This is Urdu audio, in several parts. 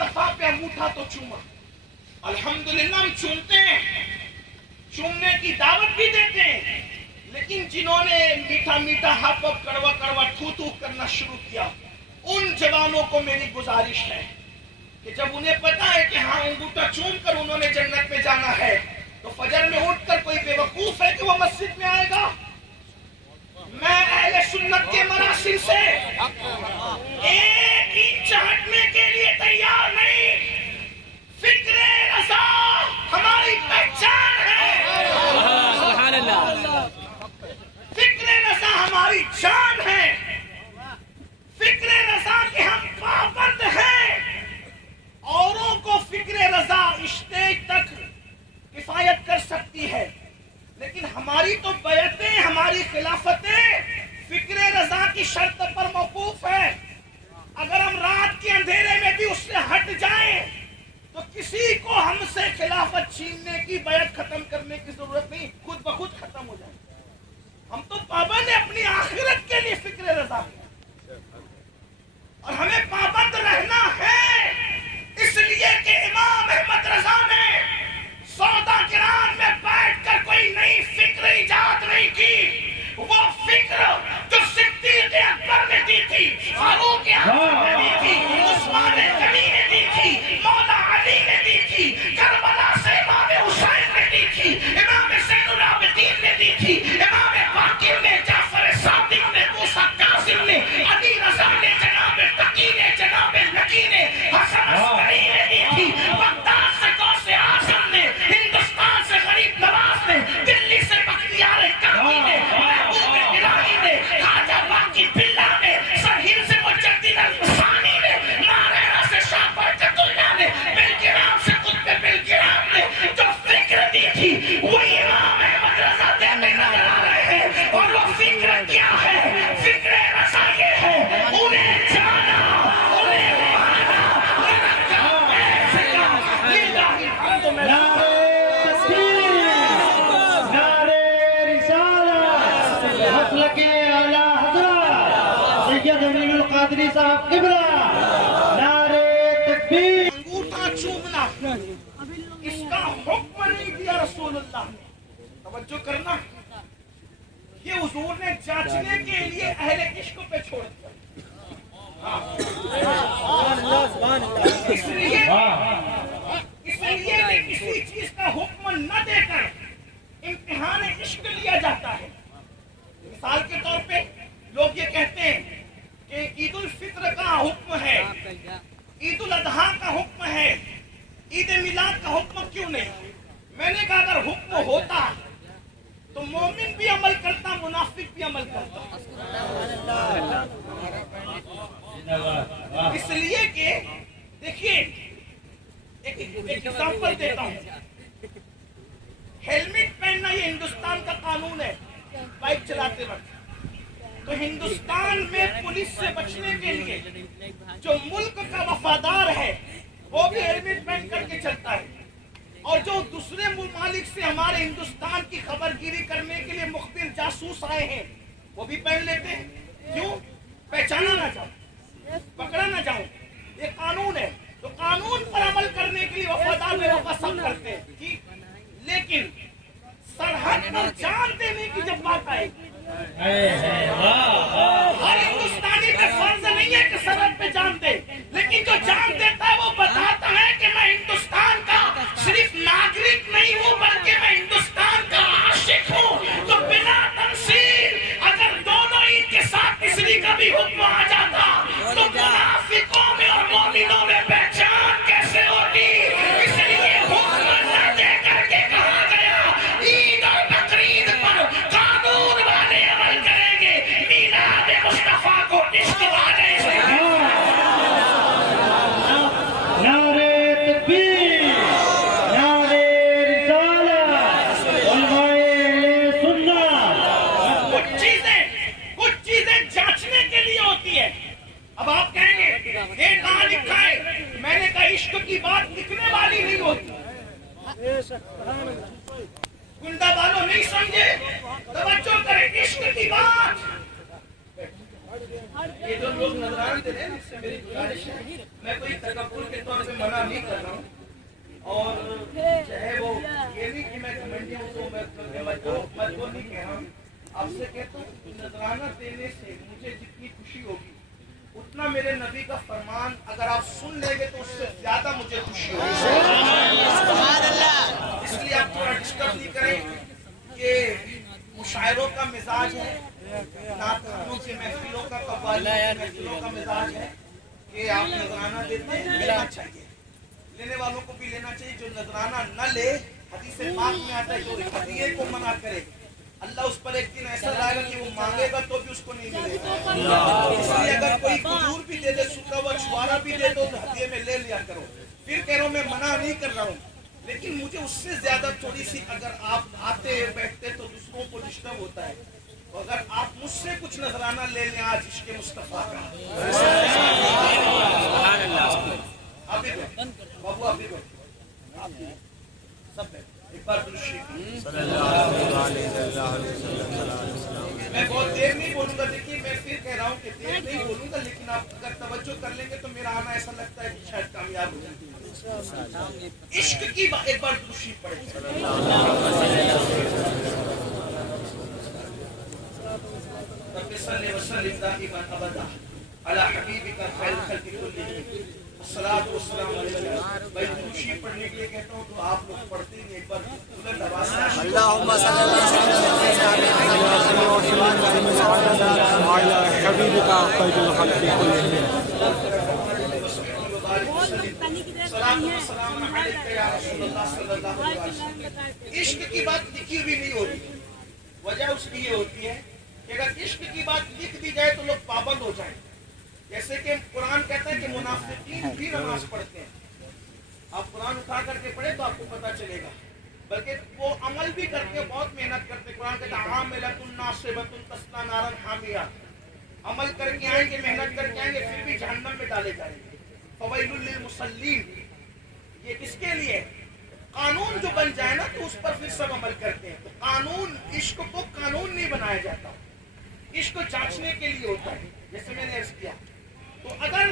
مصطفیٰ پہ انگوٹھا تو چوما، الحمدللہ ہم چومتے ہیں، چومنے کی دعوت بھی دیتے ہیں، لیکن جنہوں نے میٹھا میٹھا ہپ ہپ کڑوا کڑوا تھو تھو کرنا شروع کیا، ان جوانوں کو میری گزارش ہے کہ جب انہیں پتا ہے کہ ہاں انگوٹھا چوم کر انہوں نے جنت میں جانا ہے، تو فجر میں اٹھ کر کوئی بے وقوف ہے کہ وہ مسجد میں آئے گا؟ میں اہل سنت کے مراسل سے ایک انچ ہٹنے کے لیے تیار نہیں۔ فکر رضا ہماری پہچان ہے، سبحان اللہ، فکر رضا ہماری جان ہے، فکر رضا کے ہم پابند ہیں۔ اوروں کو فکر رضا اسٹیج تک کفایت کر سکتی ہے، لیکن ہماری تو بیعتیں، ہماری خلافتیں فکر رضا کی شرط پر موقوف ہے۔ اگر ہم رات کے اندھیرے میں بھی اس سے ہٹ جائیں تو کسی کو ہم سے خلافت چھیننے کی، بیعت ختم کرنے کی ضرورت نہیں، خود بخود ختم ہو جائے۔ ہم تو پابند ہیں اپنی آخرت کے لیے فکر رضا کے، اور ہمیں پابند رہنا ہے، اس لیے کہ امام احمد رضا نے سودا گران میں بیٹھ کر کوئی نئی فکر ایجاد نہیں کی۔ وہ فکر جو صدیق اکبر نے دی تھی، فاروق اعظم نے دی تھی، عثمان غنی نے دی تھی، مولا علی نے دی تھی، کربلا سے امام حسین نے دی تھی، امام زین العابدین نے دی تھی، امام باقر نے، جعفر صادق نے، موسیٰ کاظم نے، علی رضا نے، جناب تقی نے، جناب نقی نے، حسن عسکری نے دی تھی، بغداد سے غوث اعظم نے، ہندوستان سے غریب نواز نے، دلی سے بختیار کاکی نے، محبوب الہی نے، خواجہ باقی باللہ نے، سرہند سے مجدد الفسانی نے، نارائنہ سے شاہ برکت اللہ نے، بلگرام سے قطب بلگرام نے جو فکر دی تھی، وہی امام احمد رضا دیتے نظر آ رہے ہیں۔ اور وہ فکر کیا ہے؟ فکر رضا یہ ہے، انہیں جانا، انہیں مانا، انہیں کرنا، للہ الحمد للہ۔ قادری صاحب قبلہ، نعرہ تکبیر۔ انگوٹھا چومنا اس کا حکم نہیں دیا رسول اللہ نے، توجہ کرنا، یہ حضور نے جانچنے کے لیے اہل عشق پہ چھوڑ دیا۔ اس لیے کہ کسی چیز کا حکم نہ دے کر امتحان عشق لیا جاتا ہے۔ مثال کے طور پہ لوگ یہ کہتے ہیں کہ عید الفطر کا حکم ہے، عید الاضحیٰ کا حکم ہے، عید میلاد کا حکم کیوں نہیں؟ میں نے کہا اگر حکم ہوتا تو مومن بھی عمل کرتا، منافق بھی عمل کرتا۔ اس لیے کہ دیکھیے ایک ایگزامپل دیتا ہوں، ہیلمٹ پہننا یہ ہندوستان کا قانون ہے بائک چلاتے وقت۔ تو ہندوستان میں پولیس سے بچنے کے لیے جو ملک کا وفادار ہے وہ بھی ہیلمٹ پہن کر کے چلتا ہے، اور جو دوسرے ممالک سے ہمارے ہندوستان کی خبر گیری کرنے کے لیے مخبر جاسوس آئے ہیں وہ بھی پہن لیتے ہیں۔ کیوں؟ پہچانا نہ جاؤ، پکڑا نہ جاؤ، یہ قانون ہے۔ تو قانون پر عمل کرنے کے لیے وفادار بے وفا سب کرتے ہیں، ٹھیک، لیکن سرحد پر جان دینے کی جب بات آئے گی، ہر ہندوستانی کا فرض نہیں ہے کہ سرحد پہ جان دے، لیکن جو جان دیتا ہے وہ بتاتا ہے کہ میں ہندوستان کا صرف ناگرک نہیں ہوں بلکہ میں ہندوستان کا عاشق ہوں۔ تو بنا تنصیر اگر دونوں عید کے ساتھ تیسری کا بھی حکم آ جاتا تو منافقوں میں اور مومنوں میں پہچان کیسے ہوتی؟ اس لیے حکم نہ دے کر کے کہا گیا عید اور بقرعید پر قانون والے عمل کریں گے، میلاد مصطفیٰ کو عشق والے اب آپ کہیں گے یہ کہاں لکھا ہے؟ میں نے کہا عشق کی بات لکھنے والی نہیں ہوتی۔ گنڈا والوں نہیں سمجھے، توجہ کریں، عشق کی بات یہ جو لوگ نظرانہ دے رہے ہیں اس سے میری گزارش ہے، میں کوئی تکبر کے طور پہ منع نہیں کر رہا ہوں، اور چاہے وہ یہ نہیں کہ میں کمنٹی ہوں تو میں وہ نہیں کہہ رہا ہوں، آپ سے کہتا ہوں نظرانہ دینے سے مجھے جتنی خوشی ہوگی اتنا میرے نبی کا فرمان اگر آپ سن لیں گے تو اس سے زیادہ مجھے خوشی ہوگی۔ اس لیے آپ تھوڑا ڈسٹرب نہیں کریں کہ مشاعروں کا مزاج ہے، نعت خوانوں کی محفلوں کا، قوالیوں کی محفلوں کا مزاج ہے کہ آپ نذرانہ دیتے ہیں، لینا چاہیے، لینے والوں کو بھی لینا چاہیے۔ جو نذرانہ نہ لے، حدیث پاک میں آتا ہے جو ہدیے کو منع کرے اللہ اس پر ایک دن ایسا لائے گا کہ وہ مانگے گا تو بھی اس کو نہیں ملے گا۔ اس لیے اگر کوئی کھجور بھی دے دے، سوکھا ہوا چھوارا بھی دے دو تو ہدیے میں لے لیا کرو۔ پھر کہہ رہا ہوں میں منع نہیں کر رہا ہوں، لیکن مجھے اس سے زیادہ تھوڑی سی اگر آپ آتے بیٹھتے تو دوسروں کو ڈسٹرب ہوتا ہے، تو اگر آپ مجھ سے کچھ نذرانہ لے لیں آج عشق مصطفیٰ کا، ابھی بابو ابھی سب ایک بار میں بہت دیر نہیں بولوں گا، دیکھیے میں پھر کہہ رہا ہوں کہ دیر نہیں بولوں گا، لیکن آپ اگر توجہ کر لیں گے تو میرا آنا ایسا لگتا ہے کہ شاید کامیاب ہو جائے۔ عشق کی ایک بار دوسری پڑھے رب صلی وسلم دائما ابدا علی حبیبک خیر الخلق کلہم الصلاۃ والسلام علیہ۔ بھائی دوسری پڑھنے کے لیے کہتا ہوں تو آپ لوگ پڑھتے ہیں، ایک بار بلند آواز سے اللہم صلی وعلى حبيبك خير الخلق كلهم۔ عشق کی بات لکھی ہوئی نہیں ہوتی، وجہ اس کی یہ ہوتی ہے کہ اگر عشق کی بات لکھ دی جائے تو لوگ پابند ہو جائیں۔ جیسے کہ قرآن کہتا ہے کہ منافقین بھی نماز پڑھتے ہیں، آپ قرآن اٹھا کر کے پڑھیں تو آپ کو پتہ چلے گا، بلکہ وہ عمل بھی کرتے ہیں، بہت محنت کرتے ہیں۔ قرآن کہتا ہے عاملۃ ناصبۃ تصلیٰ نارا حامیہ، عمل کر کے آئیں گے، محنت کر کے آئیں گے، پھر بھی جہنم میں ڈالے جائیں گے۔ فویل للمصلین، یہ کس کے لیے؟ قانون جو بن جائے نا تو اس پر پھر سب عمل کرتے ہیں۔ تو قانون، عشق کو قانون نہیں بنایا جاتا، عشق کو جانچنے کے لیے ہوتا ہے، جیسے میں نے عرض کیا۔ تو اگر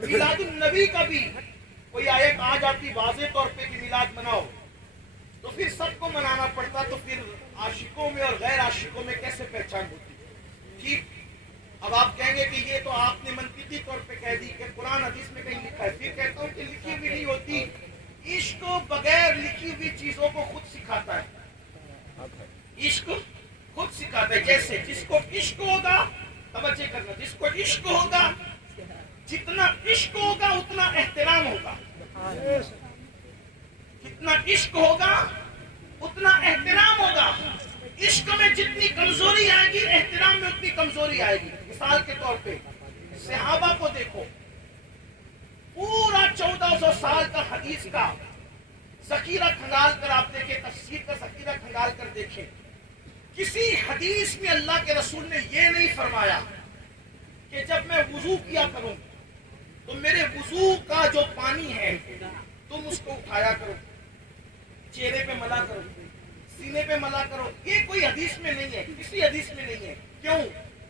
میلاد النبی کا بھی کوئی آیت آ جاتی واضح طور پہ کہ میلاد مناؤ، تو پھر سب کو منانا پڑتا، تو پھر عاشقوں میں اور غیر عاشقوں میں کیسے پہچان ہوتی؟ ٹھیک، اب آپ کہیں گے کہ یہ تو آپ نے منطقی طور پہ کہہ دی کہ قرآن حدیث میں کہیں لکھا ہے، پھر کہتا ہوں کہ لکھی ہوئی نہیں ہوتی، عشق بغیر لکھی ہوئی چیزوں کو خود سکھاتا ہے، عشق خود سکھاتا ہے۔ جیسے جس کو عشق ہوگا، توجہ کرنا، جس کو عشق ہوگا، جتنا عشق ہوگا اتنا احترام ہوگا، جتنا عشق ہوگا اتنا احترام ہوگا۔ عشق میں جتنی کمزوری آئے گی احترام میں اتنی کمزوری آئے گی۔ مثال کے طور پہ صحابہ کو دیکھو، پورا 1400 سال کا حدیث کا ذخیرہ کھنگال کر آپ دیکھیں، تفسیر کا ذخیرہ کھنگال کر دیکھیں، کسی حدیث میں اللہ کے رسول نے یہ نہیں فرمایا کہ جب میں وضو کیا کروں تو میرے وضو کا جو پانی ہے تم اس کو اٹھایا کرو، چہرے پہ ملا کرو، سینے پہ ملا کرو۔ یہ کوئی حدیث میں نہیں ہے، کسی حدیث میں نہیں ہے۔ کیوں؟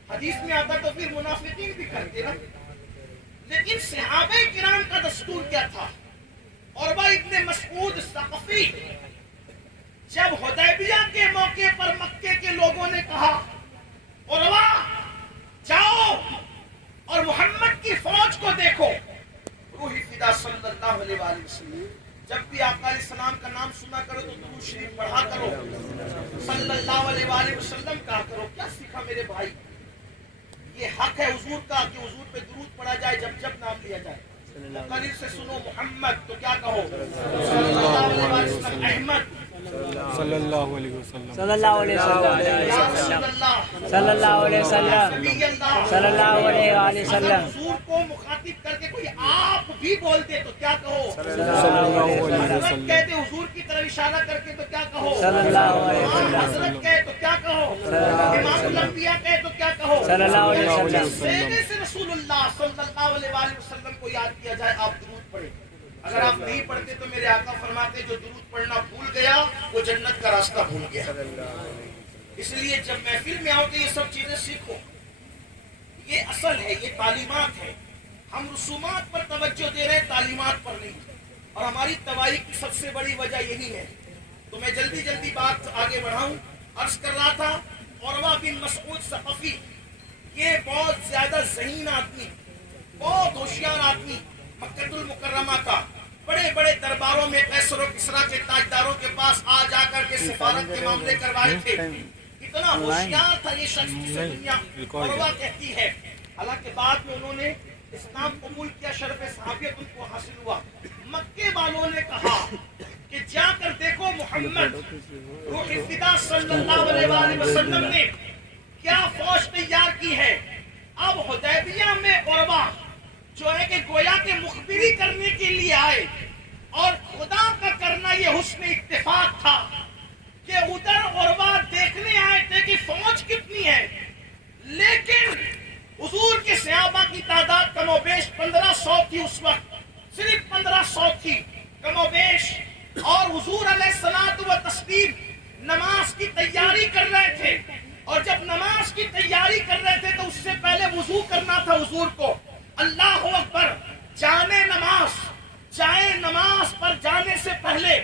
حدیث میں آتا تو پھر منافقین بھی کرتے نا۔ لیکن صحابہ کرام کا دستور کیا تھا؟ عروہ ابن مسعود ثقفی جب حدیبیہ کے موقع پر مکے کے لوگوں نے کہا عروہ جاؤ اور محمد کی فوج کو دیکھو، روح فدا صلی اللہ علیہ وآلہ وسلم، جب بھی آقا علیہ السلام کا نام سنا کرو تو درود شریف پڑھا کرو، صلی اللہ علیہ وآلہ وسلم کہا کرو۔ کیا سیکھا میرے بھائی؟ یہ حق ہے حضور کا کہ حضور پہ درود پڑھا جائے جب جب نام لیا جائے۔ قریب سے سنو محمد تو کیا کہو؟ صلی اللہ علیہ وسلم۔ احمد صلی اللہ علیہ وسلم، صلی اللہ علیہ وسلم، صلی اللہ علیہ وسلم، صلی اللہ علیہ وسلم۔ حضور کو مخاطب کر کے کوئی آپ بھی بولتے تو کیا کہو؟ صلی اللہ علیہ حضرت وسلم، کہتے حضور کی طرف اشارہ کر کے تو کیا کہو؟ صلی اللہ علیہ وسلم، حضرت کہے تو کیا کہو؟ امام الانبیاء کہے تو کیا کہو؟ صلی اللہ علیہ وسلم۔ سینے سے رسول اللہ صلی اللہ علیہ وآلہ وسلم کو یاد کیا جائے، آپ درود پڑھیں۔ اگر آپ نہیں پڑھتے تو میرے آقا فرماتے جو درود پڑھنا بھول گیا وہ جنت کا راستہ بھول گیا۔ اس لیے جب محفل میں آؤ کہ یہ سب چیزیں سیکھو، یہ اصل ہے، یہ تعلیمات ہے. ہم رسومات پر توجہ دے رہے ہیں، تعلیمات پر نہیں. اور ہماری تباہی کی سب سے بڑی وجہ یہی ہے. تو میں جلدی جلدی بات آگے بڑھاؤں. عرض کر رہا تھا عروہ بن مسعود ثقفی، یہ بہت زیادہ ذہین آدمی، بہت ہوشیار آدمی، مکہ المکرمہ کا بڑے بڑے درباروں میں قیصر و کسریٰ کے تاجداروں کے پاس آ جا کر کے سفارت کے معاملے کروائے تھے. اتنا ہوشیار تھا یہ شخص جسے دنیا عروہ کہتی ہے. حالانکہ بعد میں انہوں نے اسلام قبول کیا، شرف صحابیت ان کو حاصل ہوا. مکے والوں نے کہا کہ جا کر دیکھو محمد روح فدا صلی اللہ علیہ وآلہ وسلم نے کیا فوج تیار کی ہے. اب حدیبیہ میں عروہ جو ہے کہ گویا کے مخبری کرنے کے لیے آئے، اور خدا کا کرنا یہ حسن اتفاق تھا کہ ادھر عروہ دیکھنے آئے تھے کہ فوج کتنی ہے، لیکن حضور کے صحابہ کی تعداد کم و بیش 1500 تھی. اس وقت صرف 1500 تھی کم و بیش. اور حضور علیہ الصلوۃ والتسلیم نماز کی تیاری کر رہے تھے، اور جب نماز کی تیاری کر رہے تھے تو اس سے پہلے وضو کرنا تھا حضور کو. اللہ اکبر. جائیں نماز پر جانے سے پہلے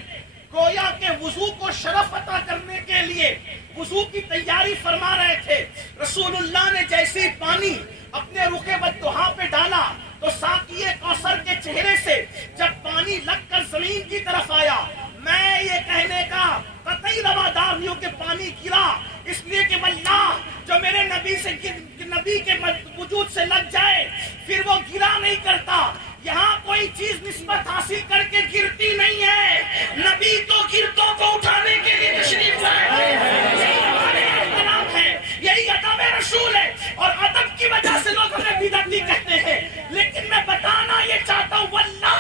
گویا کہ وضو کو شرف عطا کرنے کے لیے وضو کی تیاری فرما رہے تھے. رسول اللہ نے جیسے پانی اپنے رخ بددہا پہ ڈالا تو ساقی کوثر کے چہرے سے جب پانی لگ کر زمین کی طرف آیا، میں یہ کہنے کا قطعی روادار نہیں ہوں کہ پانی گرا، اس لیے کہ اللہ جو میرے نبی کے وجود سے لگ جائے پھر وہ گرا نہیں کرتا. یہاں کوئی چیز نسبت حاصل کر کے گرتی نہیں ہے، نبی تو گرتوں کو اٹھانے کے لیے تشریف لائے. یہی ہمارے احترام ہے، یہی ادب رسول ہے. اور ادب کی وجہ سے لوگ ہمیں بدعتی کہتے ہیں، لیکن میں بتانا یہ چاہتا ہوں واللہ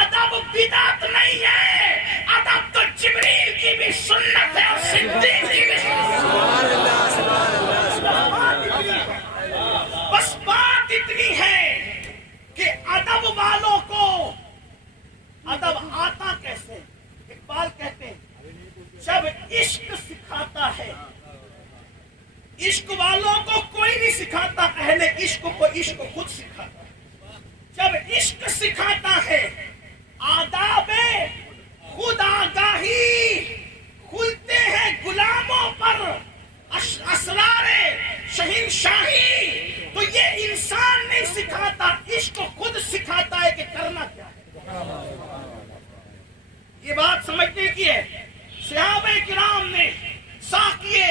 ادب بدعت نہیں ہے. ادب تو جبریل کی بھی سنت ہے اور صدیق کی بھی بس بات اتنی ہے کہ ادب والوں کو ادب آتا کیسے. اقبال کہتے ہیں جب عشق سکھاتا ہے، عشق والوں کو کوئی نہیں سکھاتا، اہل عشق کو عشق خود سکھاتا. جب عشق سکھاتا ہے آداب خود آگاہی کھلتے ہیں غلاموں پر اسرار شہنشاہی. تو یہ انسان نہیں سکھاتا، عشق خود سکھاتا ہے کہ کرنا کیا ہے. یہ بات سمجھنے کی ہے. صحابہ کرام نے ساقیے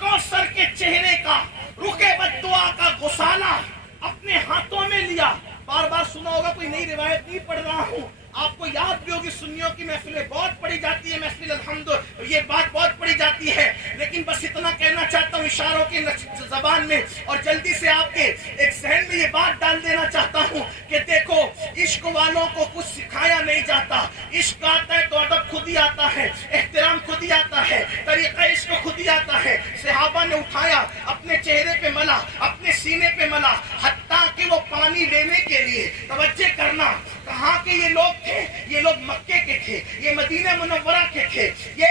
کوثر کے چہرے کا رخ بددعا کا غسالہ اپنے ہاتھوں میں لیا. بار بار سنا ہوگا، کوئی نئی روایت نہیں پڑھ رہا ہوں، آپ کو یاد بھی ہوگی. سنیوں کی محفلیں بہت پڑھی جاتی ہے، محفل الحمد یہ بات بہت پڑھی جاتی ہے، لیکن بس اتنا کہنا چاہتا ہوں اشاروں کی زبان میں، اور جلدی سے آپ کے ایک ذہن میں یہ بات ڈال دینا چاہتا ہوں کہ دیکھو عشق والوں کو کچھ سکھایا نہیں جاتا. عشق آتا ہے تو ادب خود ہی آتا ہے، احترام خود ہی آتا ہے، طریقہ عشق خود ہی آتا ہے. صحابہ نے اٹھایا، اپنے چہرے پہ ملا، اپنے سینے پہ ملا، حتیٰ کہ وہ پانی لینے کے لیے توجہ کرنا. کہاں کے یہ لوگ تھے؟ یہ لوگ مکے کے تھے، یہ مدینہ منورہ کے تھے، یہ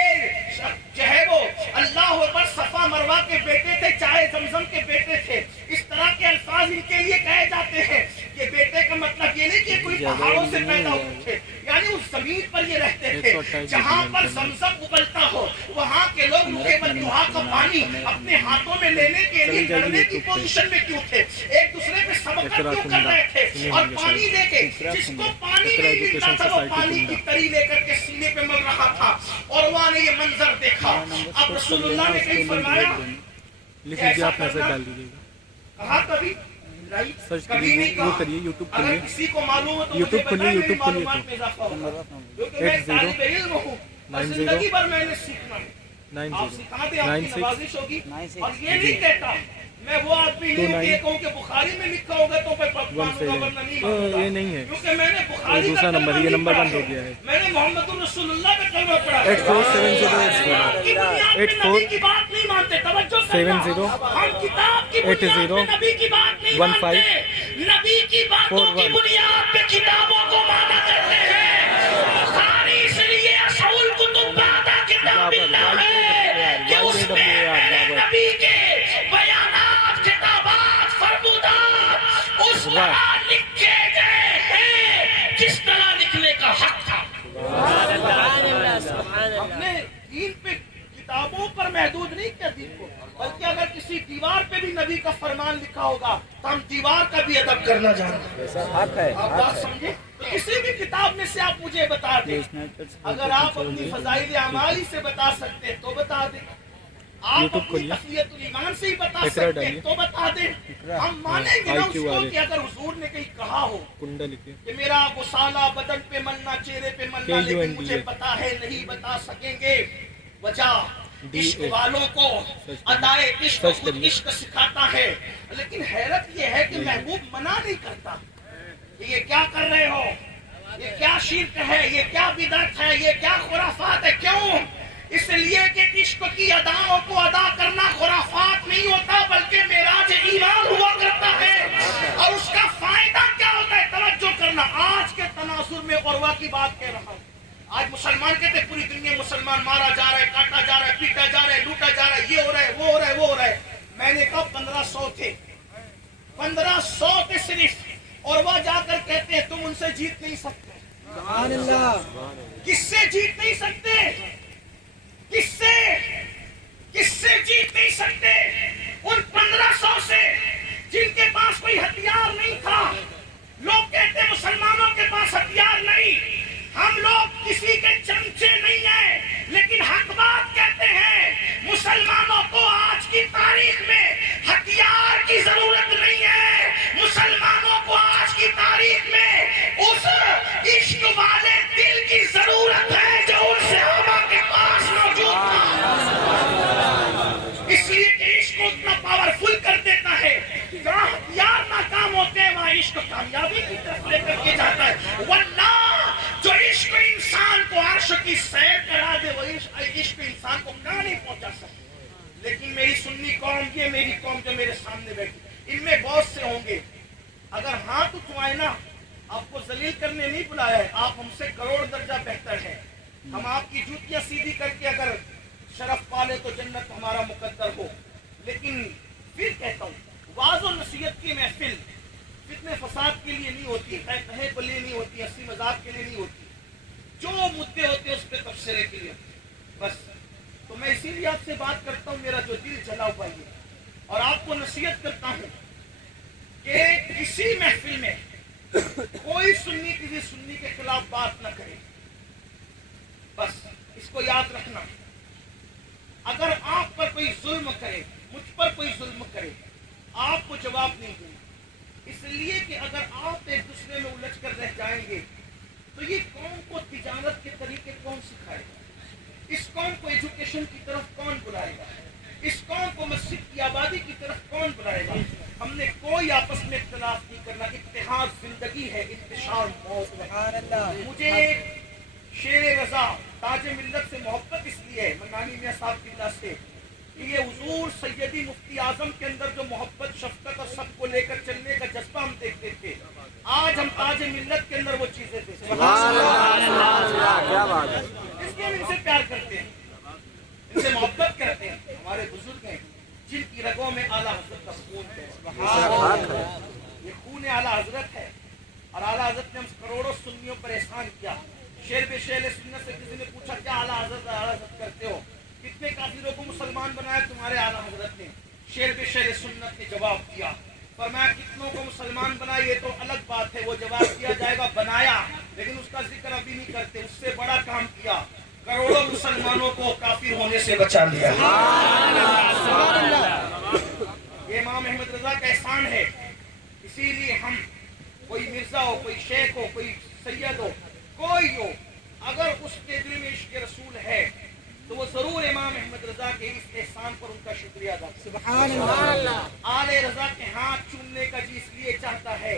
جو ہے وہ اللہ اکبر صفا مروہ کے بیٹے تھے، چائے زمزم کے بیٹے تھے. اس طرح کے الفاظ ان کے لیے کہے جاتے ہیں. یہ بیٹے کا مطلب یہ نہیں کہ کوئی پہاڑوں سے پیدا ہوئے تھے، یعنی اس زمین پر یہ رہتے تھے جہاں پر زمزم ابلتا ہو. وہاں کے لوگ رخ بددعا کا پانی اپنے ہاتھوں میں لینے کے لیے لڑنے کی پوزیشن میں کیوں تھے؟ ایک دوسرے پہ سبقت کیوں کر رہے تھے؟ اور پانی لے کے جس کو پانی نہیں ملتا تھا وہ پانی کی تری لے کر کے سینے پہ مل رہا تھا. اور وہاں نے یہ منظر دیکھا. اب رسول اللہ نے کہیں فرمایا کہا کبھی کبھی نہیں کہا. اگر کسی کو معلوم ہے تو مجھے بتائیں، میری معلومات میں اضافہ ہوگا، کیونکہ میں طالب علم ہوں اور زندگی بھر میں نے سیکھنا ہے. آپ سکھا دیں، آپ کی نوازش ہوگی. اور یہ نہیں کہتا میں وہ آدمی نہیں کہ کہوں کہ بخاری میں لکھا ہوگا تو میں یہ نہیں ہے، کیونکہ میں نے بخاری دوسرا نمبر، یہ نمبر بند ہو گیا ہے. میں نے محمد رسول اللہ کا کلمہ پڑھا. 8470 کی بات نہیں مانتے. توجہ کرنا، ہم کتاب کی بنیاد پہ نبی کی بات نہیں مانتے، نبی کی باتوں کی بنیاد پہ کتابوں کو مانا کرتے ہیں. بخاری اس لیے اصول کتب بعد کتاب اللہ ہے کہ اس میں نبی کے بیانات، خطابات، طرح لکھے گئے ہیں جس طرح لکھنے کا حق تھا. ہم نے دین پہ کتابوں پر محدود نہیں کیا دین کو، بلکہ اگر کسی دیوار پہ بھی نبی کا فرمان لکھا ہوگا تو ہم دیوار کا بھی ادب کرنا جانتے ہیں. آپ بات سمجھے؟ تو کسی بھی کتاب میں سے آپ مجھے بتا دیں. اگر آپ اپنی فضائل اعمال سے بتا سکتے ہیں تو بتا دیں، آپ اپنی تقویت الایمان سے ہی بتا سکتے ہیں تو بتا دیں. ہم مانیں گے نا اس کو کہ اگر حضور نے کہیں کہا ہو کہ میرا غسالہ بدن پہ ملنا، چہرے پہ ملنا، لیکن مجھے پتا ہے نہیں بتا سکیں گے. وجہ عشق والوں کو ادائے عشق خود عشق سکھاتا ہے. لیکن حیرت یہ ہے کہ محبوب منع نہیں کرتا کہ یہ کیا کر رہے ہو، یہ کیا شرک ہے، یہ کیا بدعت ہے، یہ کیا خرافات ہے. کیوں؟ اس لیے کہ عشق کی اداؤں کو ادا کرنا خرافات نہیں ہوتا بلکہ معراج ایمان ہوا کرتا ہے. اور اس کا فائدہ کیا ہوتا ہے؟ توجہ کرنا. آج کے تناظر میں عروہ کی بات کہہ رہا ہوں. آج مسلمان کہتے ہیں پوری دنیا مسلمان مارا جا رہا ہے، کاٹا جا رہا ہے، پیٹا جا رہا ہے، لوٹا جا رہا ہے، یہ ہو رہا ہے، وہ ہو رہا ہے، وہ ہو رہا ہے. میں نے کہا 1500 تھے، 1500 تھے صرف. عروہ جا کر کہتے ہیں تم ان سے جیت نہیں سکتے. سبحان اللہ. کس سے جیت نہیں سکتے؟ کس سے جیت نہیں سکتے؟ ان 1500 سے جن کے پاس کوئی ہتھیار نہیں تھا. لوگ کہتے ہیں مسلمانوں کے پاس ہتھیار نہیں. ہم لوگ کسی کے چمچے نہیں ہیں، لیکن حق بات کہتے ہیں. مسلمانوں کو آج کی تاریخ میں ہتھیار کی ضرورت نہیں ہے. مسلمانوں کو آج کی تاریخ میں اس عشق والے دل کی ضرورت ہے جو ان صحابہ کے پاس موجود تھا. اس لیے کہ عشق اتنا پاورفل کر دیتا ہے کہ جہاں ہتھیار ناکام ہوتے ہیں وہاں عشق کامیابی کی طرف لے کر کے جاتا ہے. واللہ جو عشق انسان کو عرش کی سیر کرا دے وہ عشق انسان کو کہاں نہیں پہنچا سکتا. لیکن میری سنی قوم، یہ میری قوم جو میرے سامنے بیٹھی، ان میں بہت سے ہوں گے اگر ہاتھ اٹھوائے نا، آپ کو ذلیل کرنے نہیں بلایا ہے، آپ ہم سے کروڑ درجہ بہتر ہے. ہم آپ کی جوتیاں سیدھی کر کے اگر شرف پالے تو جنت ہمارا مقدر ہو. لیکن پھر کہتا ہوں واعظ و نصیحت کی محفل فتنے فساد کے لیے نہیں ہوتی، کہے بلے نہیں ہوتی، ہنسی مذاق کے لیے نہیں ہوتی. جو مدعے ہوتے ہیں اس پہ تبصرے کے لیے بس. تو میں اسی لیے آپ سے بات کرتا ہوں، میرا جو دل جلا ہوا ہے اور آپ کو نصیحت کرتا ہوں کہ کسی محفل میں کوئی سنی کسی سنی کے خلاف بات نہ کرے. بس اس کو یاد رکھنا. اگر آپ پر کوئی ظلم کرے، مجھ پر کوئی ظلم کرے، آپ کو جواب نہیں دوں. اس لیے کہ اگر آپ ایک دوسرے میں الجھ کر رہ جائیں گے تو یہ قوم کو تجارت کے طریقے کون سکھائے گا؟ اس قوم کو ایجوکیشن کی طرف کون بلائے گا؟ اس قوم کو مسجد کی آبادی کی طرف کون بلائے گا؟ ہم نے کوئی آپس میں اختلاف نہیں کرنا. اتحاد زندگی ہے، انتشار موت ہے. مجھے شیر رضا تاج ملت سے محبت اس لیے ہے، منانی میاں صاحب کی اللہ سے، کہ یہ حضور سیدی مفتی اعظم کے اندر جو محبت، شفقت اور سب کو لے کر چلنے کا جذبہ ہم دیکھتے تھے، آج ہم تاج ملت کے اندر وہ چیزیں دیکھتے ہیں. اس لیے ہم ان سے پیار کرتے ہیں، ان سے محبت کرتے ہیں. ہمارے بزرگ ہیں جن کی رگوں میں اعلیٰ حضرت کا خون ہے. یہ خون اعلیٰ حضرت ہے اور اعلیٰ حضرت نے ہم کروڑوں سنیوں پر احسان کیا. شیر بے شیر سنت سے کسی نے پوچھا کیا اعلیٰ حضرت کرتے ہو؟ کتنے کافروں کو مسلمان بنایا تمہارے اعلیٰ حضرت نے؟ شیر بے شیر سنت نے جواب دیا، فرمایا کتنوں کو مسلمان بنایا یہ تو الگ بات ہے، وہ جواب دیا جائے گا. بنایا لیکن اس کا ذکر ابھی نہیں کرتے. اس سے بڑا کام کیا، کروڑوں مسلمانوں کو کافر ہونے سے بچا لیا. یہ امام احمد رضا کا احسان ہے. اسی لیے ہم، کوئی مرزا ہو، کوئی شیخ ہو، کوئی سید ہو، کوئی ہو، اگر اس کے دل میں عشق رسول ہے تو وہ ضرور امام احمد رضا کے اس احسان پر ان کا شکریہ ادا کرے. سبحان اللہ. آل رضا کے ہاتھ چومنے کا جی اس لیے چاہتا ہے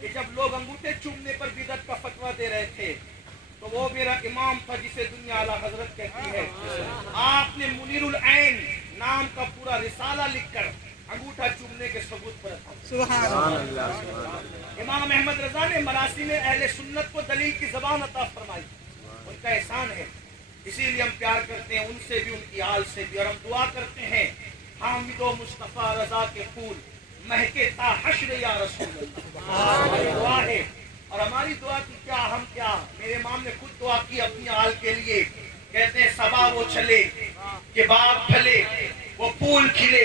کہ جب لوگ انگوٹھے چومنے پر بدعت کا فتویٰ دے رہے تھے تو وہ میرا امام تھا جسے دنیا اعلیٰ حضرت کہتی ہے. آپ نے منیر العین نام کا پورا رسالہ لکھ کر انگوٹھا چومنے کے ثبوت پر رکھا. سبحان اللہ. امام احمد رضا نے مراسم اہل سنت کو دلیل کی زبان عطا فرمائی. ان کا احسان ہے. اسی لیے ہم پیار کرتے ہیں ان سے بھی، ان کی آل سے بھی. اور ہم دعا کرتے ہیں حامد و مصطفیٰ رضا کے پھول مہکے تا حشر یا رسول اللہ. ہماری دعا ہے. اور ہماری دعا کی کیا، ہم کیا، میرے امام نے خود دعا کی اپنی آل کے لیے. کہتے ہیں صبا وہ چلے کہ باغ پھلے، وہ پھول کھلے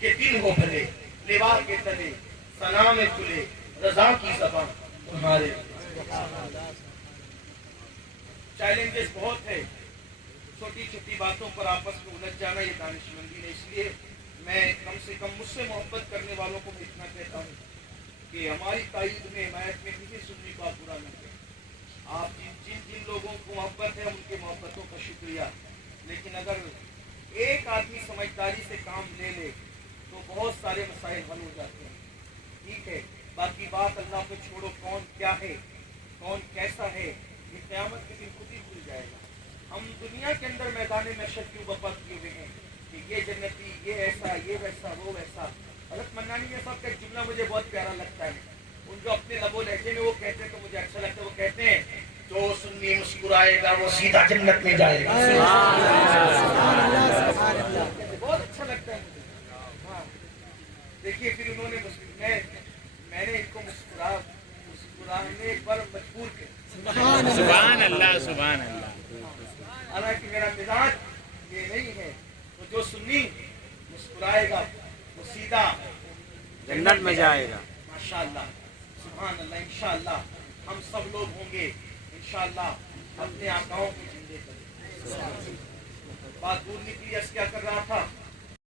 کہ دل ہو بھلے، لیوا کے تلے سلام کھلے رضا کی زبان تمہارے. چیلنجز بہت ہے، چھوٹی چھوٹی باتوں پر آپس میں الجھ جانا یہ دانش مندی ہے. اس لیے میں کم سے کم مجھ سے محبت کرنے والوں کو میں اتنا کہتا ہوں کہ ہماری تائید میں، حمایت میں کسی سنی کا برا نہ کریں. آپ جن لوگوں کو محبت ہے ان کے محبتوں کا شکریہ، لیکن اگر ایک آدمی سمجھداری سے کام لے لے تو بہت سارے مسائل حل ہو جاتے ہیں. ٹھیک ہے، باقی بات اللہ پہ چھوڑو. کون کیا ہے، کون کیسا ہے، یہ قیامت کے دن خود ہی کھل جائے گا. ہم دنیا کے اندر میدان محشر کیوں برپا کیے ہوئے ہیں کہ یہ جنتی، یہ ایسا، یہ ویسا، وہ ویسا. حضرت منانی یہ صاحب کا ایک جملہ مجھے بہت پیارا لگتا ہے. ان جو اپنے لب و لہجے میں وہ کہتے ہیں تو مجھے اچھا لگتا ہے. وہ کہتے ہیں جو سنی مسکرائے گا وہ سیدھا جنت میں جائے گا. بہت اچھا لگتا ہے مجھے. ہاں دیکھیے پھر انہوں نے میں نے ان کو مسکرانے پر مجبور کیا. سبحان اللہ سبحان اللہ. حالانکہ میرا مزاج یہ نہیں ہے. تو جو سنی مسکرائے گا وہ سیدھا جنت میں جائے گا. ماشاءاللہ سبحان اللہ. انشاءاللہ ہم سب لوگ ہوں گے انشاءاللہ اپنے آقاؤں کو زندے کریں. بات دور نکلی. کیا کر رہا تھا